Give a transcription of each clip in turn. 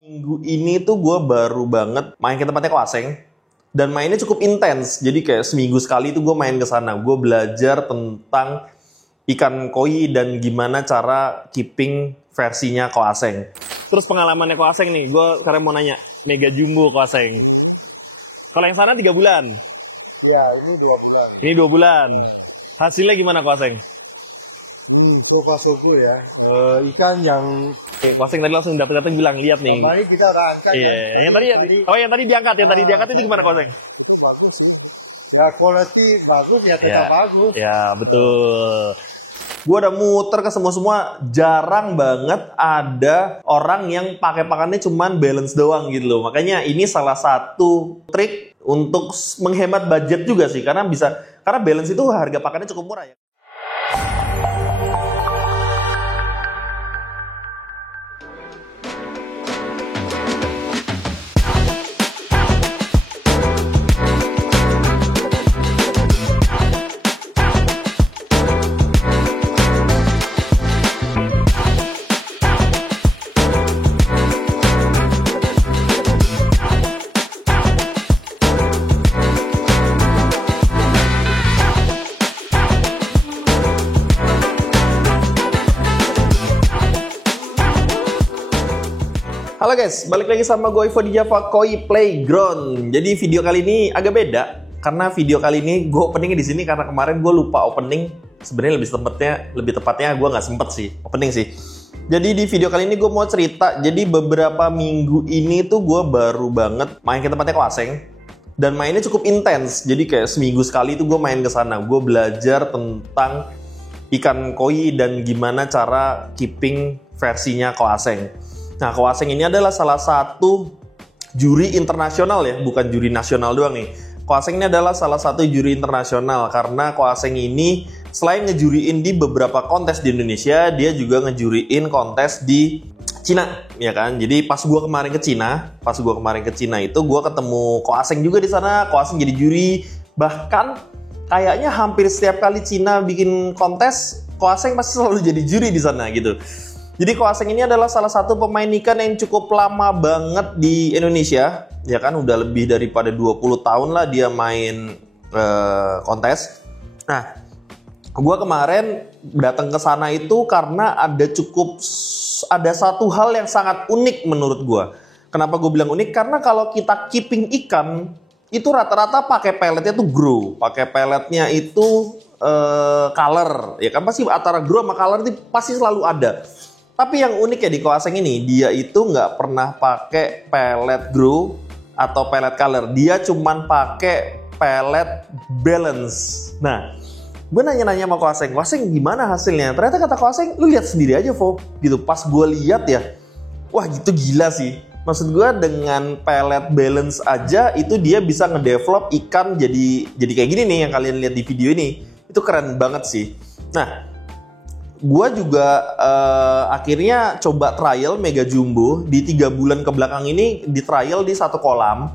Minggu ini tuh gue baru banget main ke tempatnya Koaseng. Dan mainnya cukup intens. Jadi kayak seminggu sekali tuh gue main ke sana. Gue belajar tentang ikan koi dan gimana cara keeping versinya Koaseng. Terus pengalamannya Koaseng nih, gue sekarang mau nanya. Mega Jumbo Koaseng. Kalau yang sana 3 bulan? Ya, ini 2 bulan. Ini 2 bulan. Hasilnya gimana Koaseng? So far ya. Ikan yang Koaseng tadi langsung dapet bilang, lihat nih. kemarin kita udah angkat. Iya, yang tadi diangkat, itu gimana Koaseng? Itu bagus sih. Ya, quality bagus ya, tetap bagus. Ya, betul. Gue udah muter ke semua, jarang banget ada orang yang pakai pakannya cuman balance doang gitu loh. Makanya ini salah satu trik untuk menghemat budget juga sih, karena balance itu harga pakannya cukup murah ya. Halo guys, balik lagi sama gue Ivo di Java Koi Playground. Jadi video kali ini agak beda karena video kali ini gue openingnya di sini karena kemarin gue lupa opening. Sebenarnya lebih tepatnya gue nggak sempet sih opening sih. Jadi di video kali ini gue mau cerita. Jadi beberapa minggu ini tuh gue baru banget main ke tempatnya Koaseng dan mainnya cukup intens. Jadi kayak seminggu sekali tuh gue main ke sana. Gue belajar tentang ikan koi dan gimana cara keeping versinya Koaseng. Nah, Koaseng ini adalah salah satu juri internasional ya, bukan juri nasional doang nih. Koaseng ini adalah salah satu juri internasional karena Koaseng ini selain ngejuriin di beberapa kontes di Indonesia, dia juga ngejuriin kontes di Cina, ya kan? Jadi pas gue kemarin ke Cina itu gue ketemu Koaseng juga di sana. Koaseng jadi juri, bahkan kayaknya hampir setiap kali Cina bikin kontes, Koaseng pasti selalu jadi juri di sana gitu. Jadi Koaseng ini adalah salah satu pemain ikan yang cukup lama banget di Indonesia. Ya kan, udah lebih daripada 20 tahun lah dia main kontes. Nah, gue kemarin datang ke sana itu karena ada satu hal yang sangat unik menurut gue. Kenapa gue bilang unik? Karena kalau kita keeping ikan, itu rata-rata pakai peletnya tuh grow. Pakai peletnya itu color. Ya kan, pasti antara grow sama color itu pasti selalu ada. Tapi yang unik ya di Koaseng ini, dia itu nggak pernah pakai pelet grow atau pelet color. Dia cuman pakai pelet balance. Nah, gue nanya-nanya sama Koaseng gimana hasilnya? Ternyata kata Koaseng, lu lihat sendiri aja, Vo. Gitu, pas gue lihat ya, wah gitu gila sih. Maksud gue dengan pelet balance aja, itu dia bisa ngedevelop ikan jadi kayak gini nih yang kalian lihat di video ini. Itu keren banget sih. Nah, gue juga akhirnya coba trial Mega Jumbo di 3 bulan ke belakang ini, di trial di satu kolam.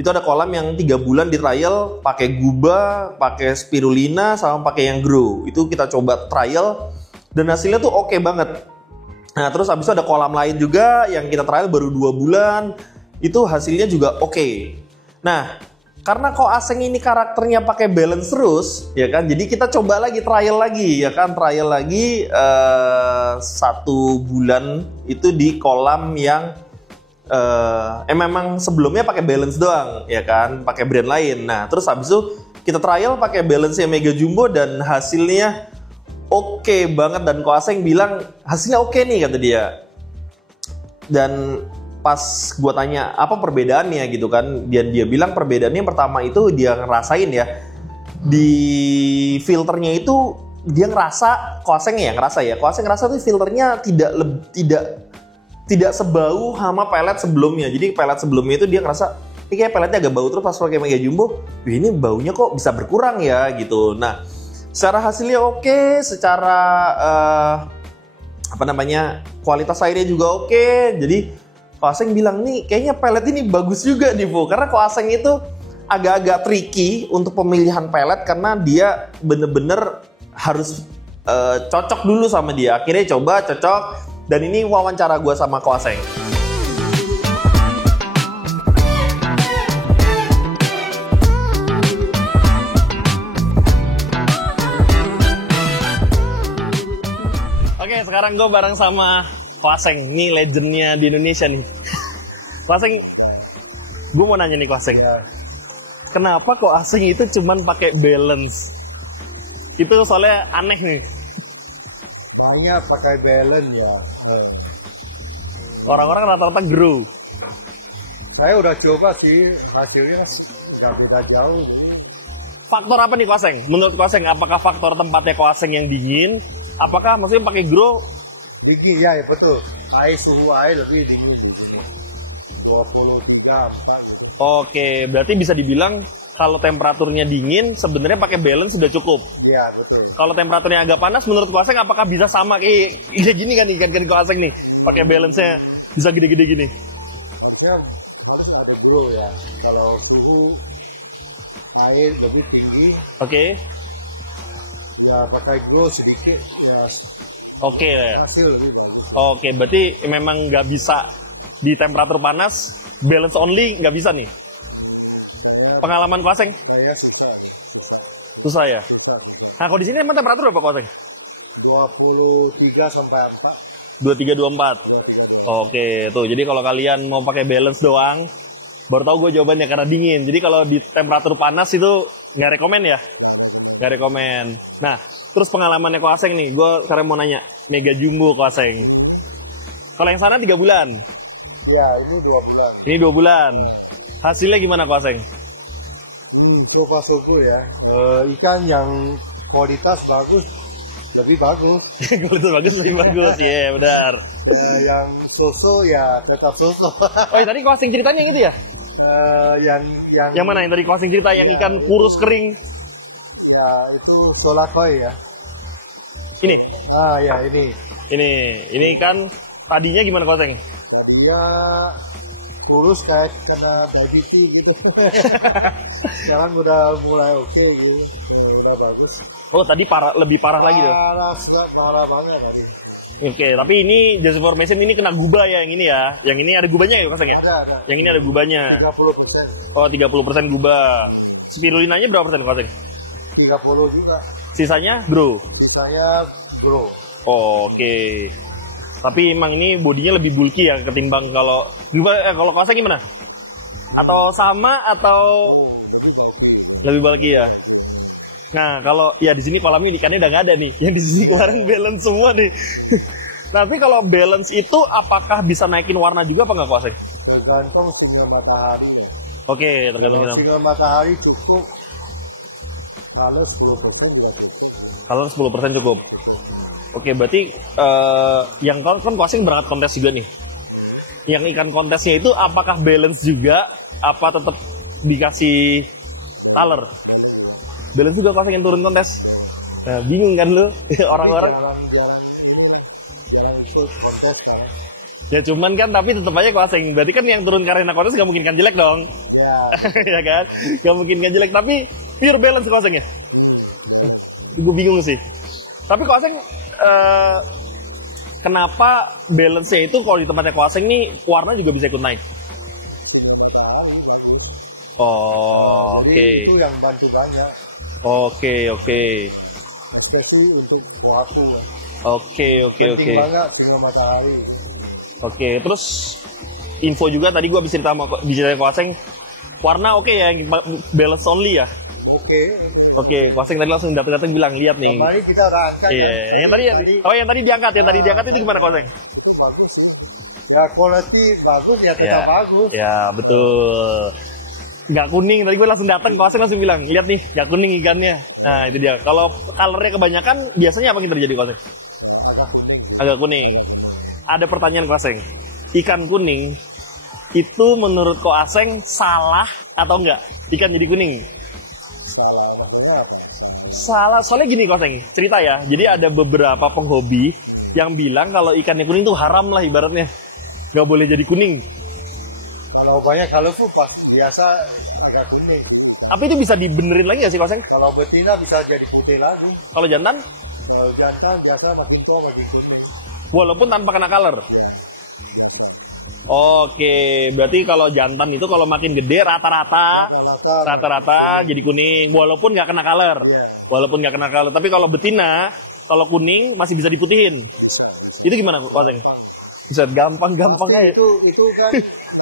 Itu ada kolam yang 3 bulan di trial pakai guba, pakai spirulina, sama pakai yang grow. Itu kita coba trial dan hasilnya tuh oke banget. Nah, terus habis itu ada kolam lain juga yang kita trial baru 2 bulan. Itu hasilnya juga oke. Nah, karena Koaseng ini karakternya pakai balance terus, ya kan? Jadi kita coba lagi trial lagi, ya kan? Trial lagi 1 bulan itu di kolam yang memang sebelumnya pakai balance doang, ya kan? Pakai brand lain. Nah, terus habis itu kita trial pakai balance-nya Mega Jumbo dan hasilnya oke banget, dan Koaseng bilang hasilnya oke nih kata dia. Dan pas gue tanya apa perbedaannya gitu kan, dia bilang perbedaannya yang pertama itu dia ngerasain ya, di filternya itu dia ngerasa, Koaseng ngerasa tuh filternya tidak sebau sama pelet sebelumnya. Jadi pelet sebelumnya itu dia ngerasa ini kayak peletnya agak bau, terus pas pakai Mega Jumbo, ini baunya kok bisa berkurang ya gitu. Nah, secara hasilnya oke, secara kualitas airnya juga oke. Jadi Koaseng bilang nih kayaknya pelet ini bagus juga nih, Vo. Karena Koaseng itu agak-agak tricky untuk pemilihan pelet karena dia bener-bener harus cocok dulu sama dia. Akhirnya coba cocok, dan ini wawancara gue sama Koaseng. sekarang gue bareng sama Kwaseng. Nih legendnya di Indonesia nih. Kwaseng, gue mau nanya nih Kwaseng. Ya. Kenapa kok Aseng itu cuman pakai balance? Itu soalnya aneh nih. Banyak pakai balance ya. Orang-orang rata-rata grow. Saya udah coba sih, hasilnya nggak beda jauh. Faktor apa nih Kwaseng? Menurut Kwaseng, apakah faktor tempatnya Kwaseng yang dingin? Apakah maksudnya pakai grow? Dingin ya, ya betul. Suhu air lebih dingin. 23, 4. Oke, berarti bisa dibilang kalau temperaturnya dingin sebenarnya pakai balance sudah cukup. Ya betul. Kalau temperaturnya agak panas, menurut Kwaseng apakah bisa sama kayak gini kan ikan Kwaseng nih? Pakai balance-nya bisa gede-gede gini. Maksudnya harus ada grow ya. Kalau suhu air lebih tinggi, Oke. ya pakai grow sedikit ya Oke. hasil lebih bagus. Oke, berarti memang nggak bisa di temperatur panas, balance only nggak bisa nih. Pengalaman Kwaseng Saya susah. susah ya. Susah. Nah, kalau di sini emang temperatur berapa Kwaseng? 23 sampai 4. 23 24. Oke, tuh. Jadi kalau kalian mau pakai balance doang, baru tahu gue jawabannya karena dingin. Jadi kalau di temperatur panas itu nggak rekomen ya? Nggak rekomen. Nah, terus pengalamannya Kwaseng nih, gue sekarang mau nanya. Mega Jumbo Kwaseng. Kalau yang sana 3 bulan. Ya, ini 2 bulan. Ini 2 bulan. Hasilnya gimana Kwaseng? Coba ya. Ikan yang kualitas bagus lebih bagus. Kualitas bagus lebih bagus, ya benar. Yang soso ya tetap soso. Oh, ya, tadi Kwaseng ceritanya yang itu ya? Yang mana yang tadi Kwaseng cerita yang Ya, ikan kurus kering? Ya itu solakoi ya. Ini. Ya ini. Ini kan tadinya gimana Kwaseng? Tadinya kurus kayak kena bagiku gitu. Sekarang udah mulai oke gitu. Udah bagus. Oh, tadi lebih parah lagi tuh. Parah banget hari. Oke, tapi ini just information ini kena gubah ya yang ini ya. Yang ini ada gubahnya ya Kwaseng ya? Ada. Yang ini ada gubahnya. 30%. Oh, 30% gubah. Spirulinanya berapa persen Kwaseng? 30 juga. Sisanya bro. Saya bro. Oke. Tapi emang ini bodinya lebih bulky ya ketimbang kalau Kwaseng gimana? Atau sama atau Lebih bagus. lebih bulky ya? Nah, kalau ya di sini kolamnya ikannya udah nggak ada nih. Yang di sini kemarin balance semua nih. Nanti kalau balance itu apakah bisa naikin warna juga apa nggak Kwaseng? Tergantung sinar matahari ya. Oke, tergantung Kalau sinar. sinar matahari cukup. Kalau 10% ya cukup. Kalau 10% cukup. Oke, berarti yang kan Kwaseng berangkat kontes juga nih. Yang ikan kontesnya itu apakah balance juga? Apa tetap dikasih color? Balance juga Kwaseng yang turun kontes. Nah, bingung kan lu? Orang-orang. Jarang ikut kontes kan. Ya cuman kan tapi tetap aja Kwaseng. Berarti kan yang turun karena kontes gak mungkin kan jelek dong. Ya. Ya kan? Gak mungkin kan jelek. Tapi pure balance Kwaseng ya? Gue bingung sih. Tapi Kwaseng kenapa balance-nya itu kalau di tempatnya Kwaseng nih warna juga bisa ikut naik? Sinar matahari bagus. Oh, oke. Jadi itu yang bantu banyak. Oke. Spesial untuk waktu. Oke. Penting banget sinar matahari. Oke, terus info juga tadi gue bisa cerita sama Kwaseng, warna oke ya, balance only ya. Oke, Kwaseng tadi langsung datang bilang lihat nih. Kemarin kita udah angkat. Iya, yang tadi diangkat, itu gimana Kwaseng? Itu bagus sih. Ya quality bagus ya tetap bagus. Ya betul. Nggak kuning, tadi gue langsung datang, Kwaseng langsung bilang, lihat nih, nggak kuning ikannya. Nah itu dia. Kalau colornya kebanyakan, biasanya apa yang terjadi Kwaseng? Agak kuning. Ada pertanyaan Kwaseng, ikan kuning itu menurut Kwaseng salah atau enggak? Ikan jadi kuning? Salah namanya. Salah, soalnya gini Kwaseng, cerita ya. Jadi ada beberapa penghobi yang bilang kalau ikannya kuning itu haram lah ibaratnya, nggak boleh jadi kuning. Kalau banyak colorful pas biasa agak kuning. Apa itu bisa dibenerin lagi nggak sih Kwaseng? Kalau betina bisa jadi putih lagi. Kalau jantan? Kalau jantan makin tua makin putih. Walaupun tanpa kena color? Ya. Oke, berarti kalau jantan itu kalau makin gede rata-rata jadi kuning, walaupun nggak kena color. Yeah. Walaupun nggak kena color. Tapi kalau betina Kalau kuning masih bisa diputihin. Itu gimana Koseng? Bisa gampang-gampang aja. Itu kan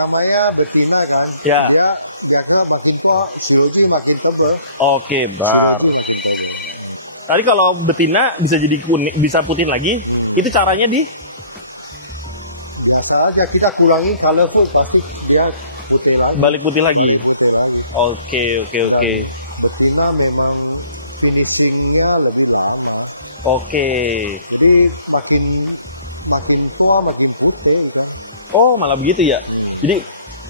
namanya betina kan. Ya. Dia biasanya makin tua, biologi makin tebal. Oke, bar. Tadi kalau betina bisa jadi kuning, bisa putihin lagi. Itu caranya di Biasa aja kita kurangi colorful pasti dia putih lagi. balik putih lagi. Oke. Betina memang finishingnya lebih lama. Oke. Jadi makin tua makin putih. Gitu. Oh, malah begitu ya. Jadi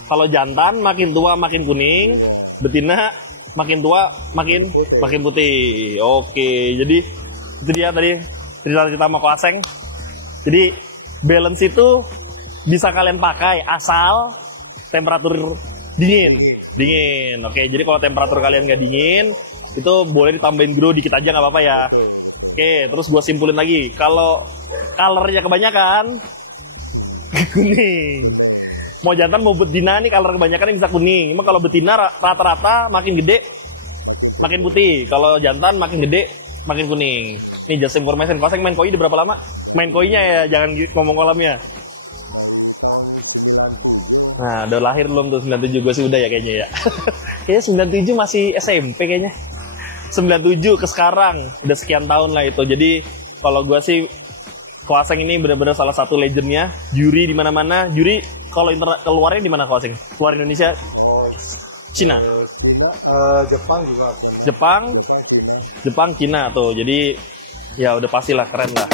kalau jantan makin tua makin kuning, betina makin tua makin putih. Oke, jadi itu dia tadi cerita sama Koseng. Jadi balance itu bisa kalian pakai asal temperatur dingin. Oke, jadi kalau temperatur kalian nggak dingin, itu boleh ditambahin grow dikit aja nggak apa-apa ya. Oke, terus gue simpulin lagi. Kalau colornya kebanyakan kuning. Mau jantan mau betina nih color kebanyakan bisa kuning. Emang kalau betina rata-rata makin gede makin putih. Kalau jantan makin gede makin kuning. Nih just information. Koseng main koi udah berapa lama? Main koinya ya, jangan ngomong kolamnya. Nah, udah lahir belum tuh 97? Gue sih udah ya kayaknya ya. Kayaknya 97 masih SMP kayaknya. 97 ke sekarang udah sekian tahun lah itu. Jadi kalau gue sih Koseng ini benar-benar salah satu legendnya. Juri di mana-mana. Juri kalau keluarnya di mana Koseng? Keluar Indonesia? Cina. Jepang juga. Jepang, Cina tuh. Jadi ya udah pastilah keren lah.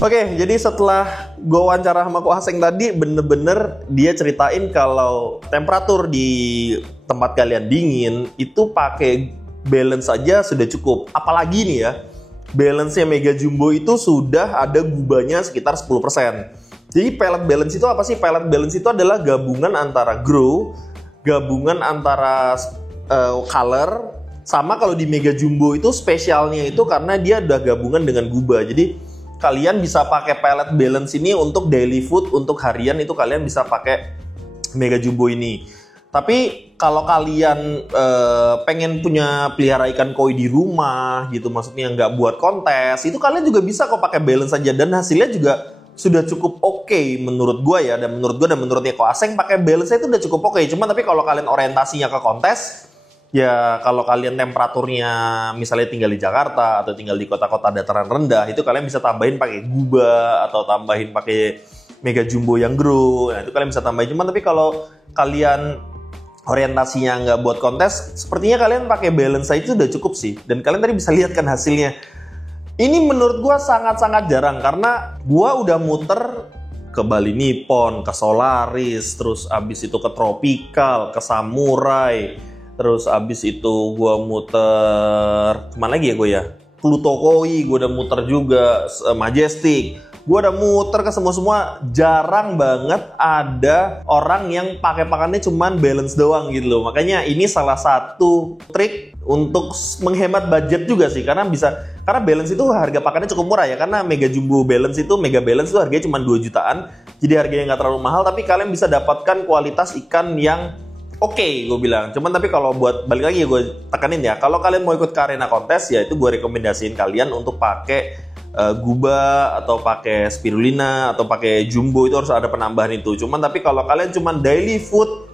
Oke, jadi setelah gue wawancara sama Koseng tadi, bener-bener dia ceritain kalau temperatur di tempat kalian dingin, itu pakai balance saja sudah cukup. Apalagi nih ya, balance-nya Mega Jumbo itu sudah ada gubahnya sekitar 10%. Jadi pellet balance itu apa sih? Pellet balance itu adalah gabungan antara grow, gabungan antara color, sama kalau di Mega Jumbo itu spesialnya itu karena dia udah gabungan dengan gubah. Jadi kalian bisa pakai pellet balance ini untuk daily food, untuk harian itu kalian bisa pakai Mega Jumbo ini. Tapi kalau kalian pengen punya pelihara ikan koi di rumah gitu, maksudnya nggak buat kontes, itu kalian juga bisa kok pakai balance saja dan hasilnya juga sudah cukup oke menurut gue ya, dan menurut gue dan menurutnya Koseng pakai balance itu udah cukup oke. Cuma tapi kalau kalian orientasinya ke kontes, ya kalau kalian temperaturnya misalnya tinggal di Jakarta atau tinggal di kota-kota dataran rendah, itu kalian bisa tambahin pakai gubah atau tambahin pakai Mega Jumbo yang grow. Nah itu kalian bisa tambahin. Cuman tapi kalau kalian orientasinya nggak buat kontes, sepertinya kalian pakai balance itu udah cukup sih. Dan kalian tadi bisa lihat kan hasilnya. Ini menurut gua sangat-sangat jarang karena gua udah muter ke Bali Nippon, ke Solaris, terus abis itu ke Tropical, ke Samurai. Terus abis itu gue muter, kemana lagi ya gue ya? Pluto Koi, gue udah muter juga, Majestic. Gue udah muter ke semua-semua, jarang banget ada orang yang pakai pakannya cuman balance doang gitu loh. Makanya ini salah satu trik untuk menghemat budget juga sih. Karena balance itu harga pakannya cukup murah ya. Karena Mega Jumbo Balance itu, Mega Balance itu harganya cuma 2 jutaan. Jadi harganya nggak terlalu mahal, tapi kalian bisa dapatkan kualitas ikan yang oke, gue bilang. Cuman tapi kalau buat balik lagi gue tekanin ya, kalau kalian mau ikut ke arena kontes ya itu gue rekomendasiin kalian untuk pakai gubah atau pakai spirulina atau pakai jumbo, itu harus ada penambahan itu. Cuman tapi kalau kalian cuman daily food,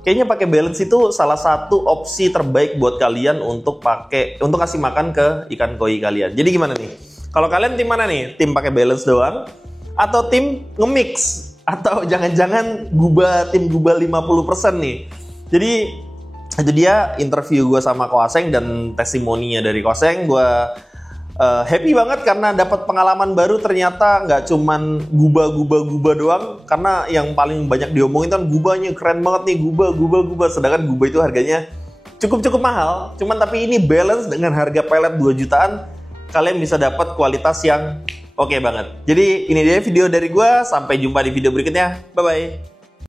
kayaknya pakai balance itu salah satu opsi terbaik buat kalian untuk kasih makan ke ikan koi kalian. Jadi gimana nih? Kalau kalian tim mana nih? Tim pakai balance doang atau tim nge-mix? Atau jangan-jangan tim gubah 50% nih? Jadi itu dia interview gue sama Koseng dan testimoninya dari Koseng. Gue happy banget karena dapat pengalaman baru. Ternyata nggak cuman gubah doang. Karena yang paling banyak diomongin kan gubahnya keren banget nih, gubah. Sedangkan gubah itu harganya cukup mahal. Cuman tapi ini balance dengan harga pellet 2 jutaan. Kalian bisa dapat kualitas yang oke banget. Jadi ini dia video dari gue. Sampai jumpa di video berikutnya. Bye-bye.